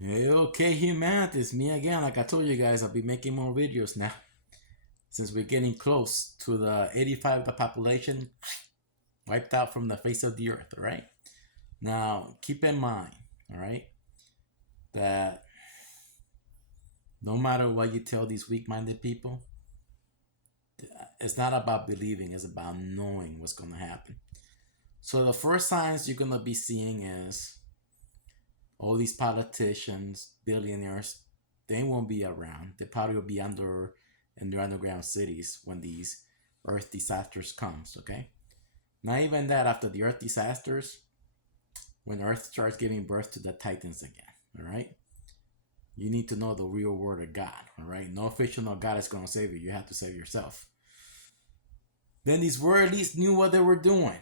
Hey, okay, humanity, it's me again. Like I told you guys, I'll be making more videos now. Since we're getting close to the 85 of the population wiped out from the face of the earth, alright? Now, keep in mind, alright, that no matter what you tell these weak minded people, it's not about believing, it's about knowing what's going to happen. So, the first signs you're going to be seeing is all these politicians, billionaires, they won't be around. They probably will be in their underground cities when these earth disasters comes, okay? Not even that, after the earth disasters, when earth starts giving birth to the titans again, all right? You need to know the real word of God, all right? No fictional God is going to save you. You have to save yourself. Then these worldlies knew what they were doing.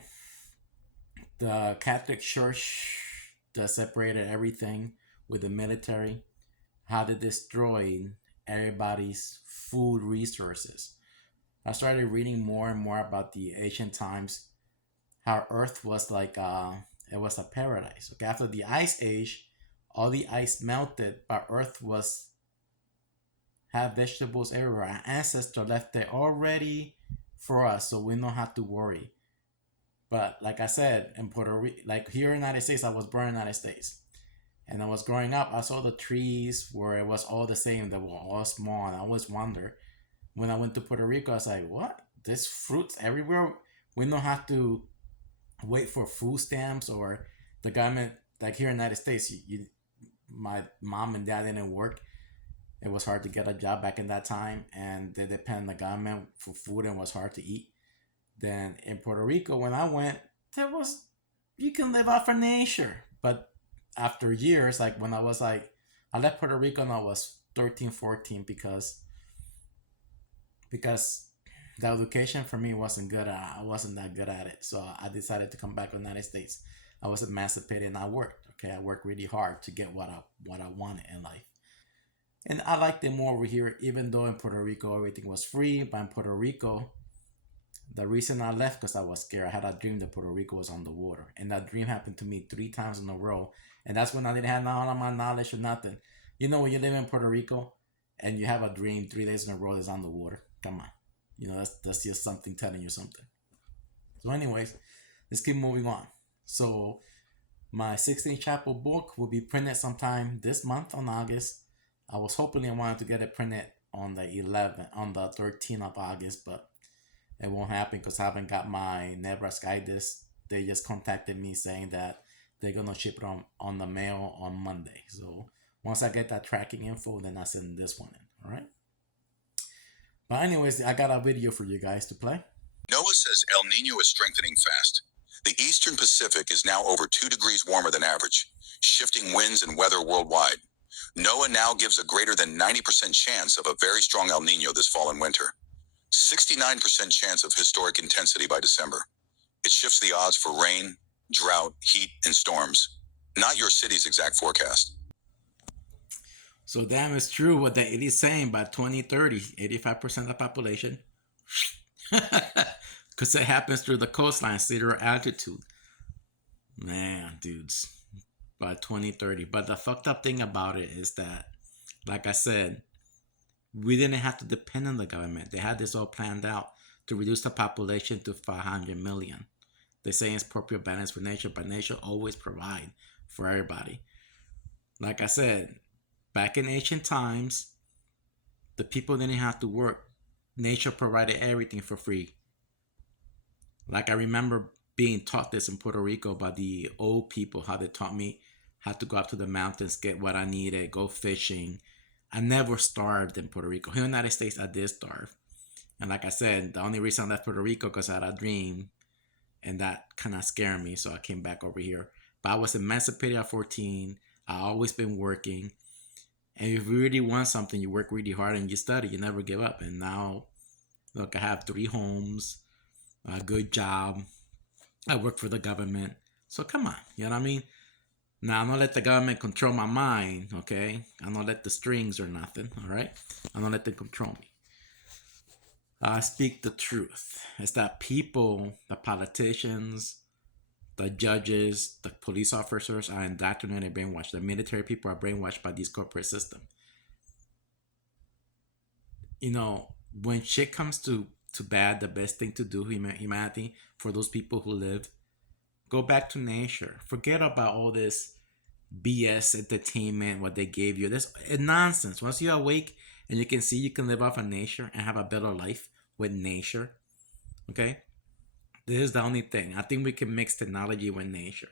The Catholic Church that separated everything with the military, how they destroyed everybody's food resources. I started reading more and more about the ancient times, how Earth was like it was a paradise. Okay, after the ice age, all the ice melted, but Earth was had vegetables everywhere. Our ancestor left there already for us, so we don't have to worry. But like I said, in Puerto Rico, like here in the United States, I was born in the United States. And I was growing up, I saw the trees where it was all the same. They were all small. And I always wonder, when I went to Puerto Rico, I was like, what? There's fruits everywhere. We don't have to wait for food stamps or the government. Like here in the United States, my mom and dad didn't work. It was hard to get a job back in that time. And they depend on the government for food and it was hard to eat. Then in Puerto Rico, when I went, there was, you can live off of nature. But after years, like when I was like, I left Puerto Rico when I was 13, 14 because the education for me wasn't good. I wasn't that good at it. So I decided to come back to the United States. I was emancipated and I worked. Okay, I worked really hard to get what I wanted in life. And I liked it more over here, even though in Puerto Rico everything was free. But in Puerto Rico, the reason I left because I was scared. I had a dream that Puerto Rico was on the water, and that dream happened to me 3 times in a row. And that's when I didn't have none of my knowledge or nothing. You know, when you live in Puerto Rico and you have a dream 3 days in a row that's on the water, come on, you know that's just something telling you something. So, anyways, let's keep moving on. So, my 16 chapel book will be printed sometime this month on August. I was hoping I wanted to get it printed on the 11th, on the 13th of August, but it won't happen because I haven't got my Nebraska this. They just contacted me saying that they're gonna ship it on the mail on Monday. So once I get that tracking info, then I send this one in. All right. But anyways, I got a video for you guys to play. NOAA says El Nino is strengthening fast. The eastern Pacific is now over 2 degrees warmer than average, shifting winds and weather worldwide. NOAA now gives a greater than 90% chance of a very strong El Nino this fall and winter. 69% chance of historic intensity by December. It shifts the odds for rain, drought, heat, and storms. Not your city's exact forecast. So damn, it's true what the it is saying by 2030, 85% of the population. Because it happens through the coastline, zero altitude. Man, dudes, by 2030. But the fucked up thing about it is that, like I said, we didn't have to depend on the government. They had this all planned out to reduce the population to 500 million. They say it's appropriate balance for nature, but nature always provide for everybody. Like I said, back in ancient times, the people didn't have to work. Nature provided everything for free. Like I remember being taught this in Puerto Rico by the old people, how they taught me how to go up to the mountains, get what I needed, go fishing. I never starved in Puerto Rico. Here in the United States, I did starve. And like I said, the only reason I left Puerto Rico because I had a dream and that kind of scared me. So I came back over here. But I was emancipated at 14. I always been working. And if you really want something, you work really hard and you study. You never give up. And now, look, I have 3 homes, a good job. I work for the government. So come on, you know what I mean? Now, I'm not let the government control my mind, okay? I'm not let the strings or nothing, all right? I'm not let them control me. I speak the truth. It's that people, the politicians, The judges, the police officers are indoctrinated and brainwashed. The military people are brainwashed by these corporate systems. You know, when shit comes to bad, the best thing to do, humanity, for those people who live, go back to nature. Forget about all this BS entertainment, what they gave you. This is nonsense. Once you awake and you can see you can live off of nature and have a better life with nature, okay? This is the only thing. I think we can mix technology with nature.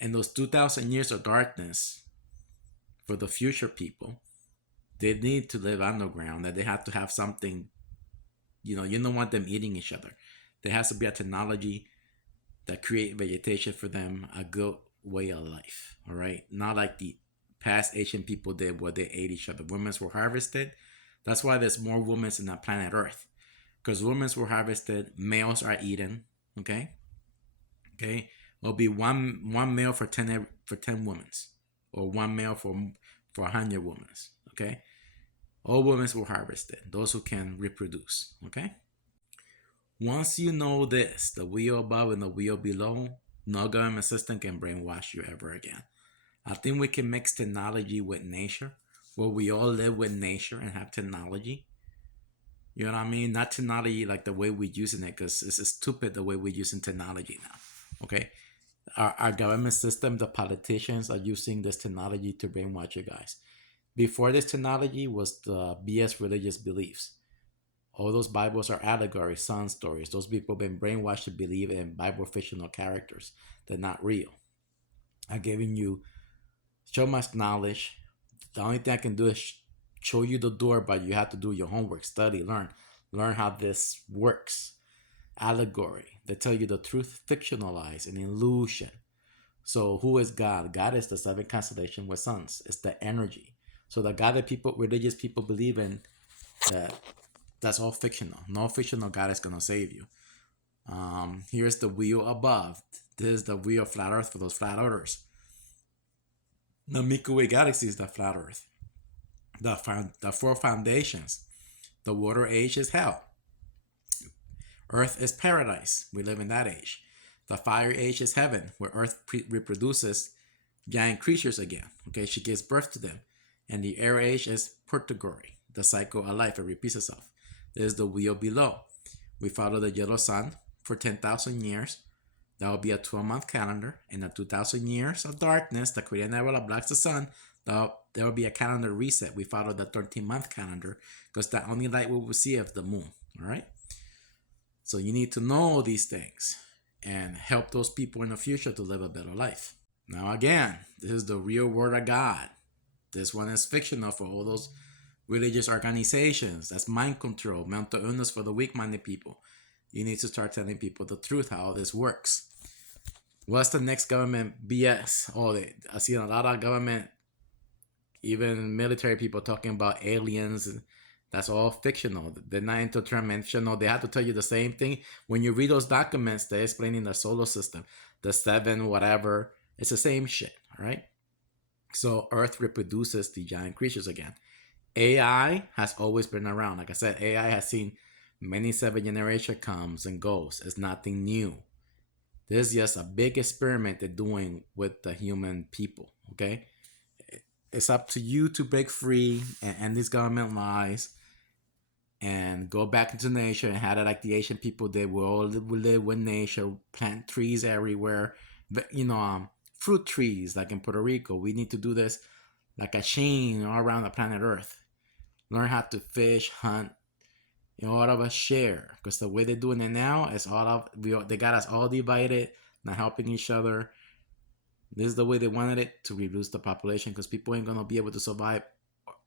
And those 2,000 years of darkness for the future people, they need to live underground, that they have to have something, you don't want them eating each other. There has to be a technology that create vegetation for them, a good way of life, all right? Not like the past Asian people did, where they ate each other. Women were harvested. That's why there's more women in the planet Earth, because women were harvested, males are eaten, okay? It'll be one male for 10 women, or one male for 100 women, okay? All women were harvested, those who can reproduce, okay? Once you know this, the wheel above and the wheel below, no government system can brainwash you ever again. I think we can mix technology with nature, where we all live with nature and have technology. You know what I mean? Not technology like the way we're using it, because it's stupid the way we're using technology now, okay? Our government system, the politicians are using this technology to brainwash you guys. Before this technology was the BS religious beliefs. All those Bibles are allegories, sun stories. Those people have been brainwashed to believe in Bible fictional characters. They're not real. I'm giving you so much knowledge. The only thing I can do is show you the door, but you have to do your homework, study, learn how this works. Allegory. They tell you the truth, fictionalized, an illusion. So who is God? God is the seven constellation with suns. It's the energy. So the God that religious people believe in, that's all fictional. No fictional God is gonna save you. Here's the wheel above. This is the wheel of flat Earth for those flat earthers. The Milky Way galaxy is the flat Earth. The four foundations. The water age is hell. Earth is paradise. We live in that age. The fire age is heaven, where Earth reproduces giant creatures again. Okay, she gives birth to them. And the air age is purgatory, the cycle of life. It repeats itself. This is the wheel below. We follow the yellow sun for 10,000 years. That will be a 12-month calendar. In the 2,000 years of darkness, the Korean nebula blocks the sun. There will be a calendar reset. We follow the 13-month calendar, because the only light we will see is the moon. All right. So you need to know these things and help those people in the future to live a better life. Now again, this is the real word of God. This one is fictional for all those religious organizations. That's mind control, mental illness for the weak-minded people. You need to start telling people the truth, how this works. What's the next government BS? I see a lot of government, even military people talking about aliens. That's all fictional. They're not interdimensional. They have to tell you the same thing. When you read those documents, they're explaining the solar system, the seven, whatever. It's the same shit, all right? So Earth reproduces the giant creatures again. AI has always been around. Like I said, AI has seen many 7th generation comes and goes. It's nothing new. This is just a big experiment they're doing with the human people, okay? It's up to you to break free and end these government lies and go back into nature and have it like the Asian people did. We all live with nature, plant trees everywhere. But, fruit trees like in Puerto Rico. We need to do this like a chain all around the planet Earth. Learn how to fish, hunt. All of us share, because the way they're doing it now is they got us all divided, not helping each other. This is the way they wanted it, to reduce the population, because people ain't gonna be able to survive.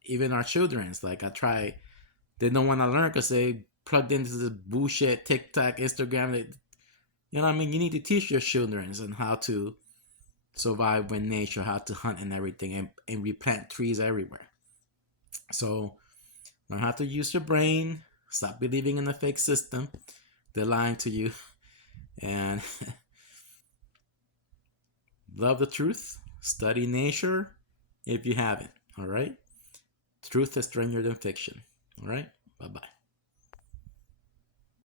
Even our children's, like they don't want to learn because they plugged into this bullshit TikTok, Instagram. You know what I mean? You need to teach your children on how to survive with nature, how to hunt and everything, and replant trees everywhere. So learn how to use your brain. Stop believing in the fake system. They're lying to you. And love the truth. Study nature if you haven't. All right? Truth is stranger than fiction. All right? Bye-bye.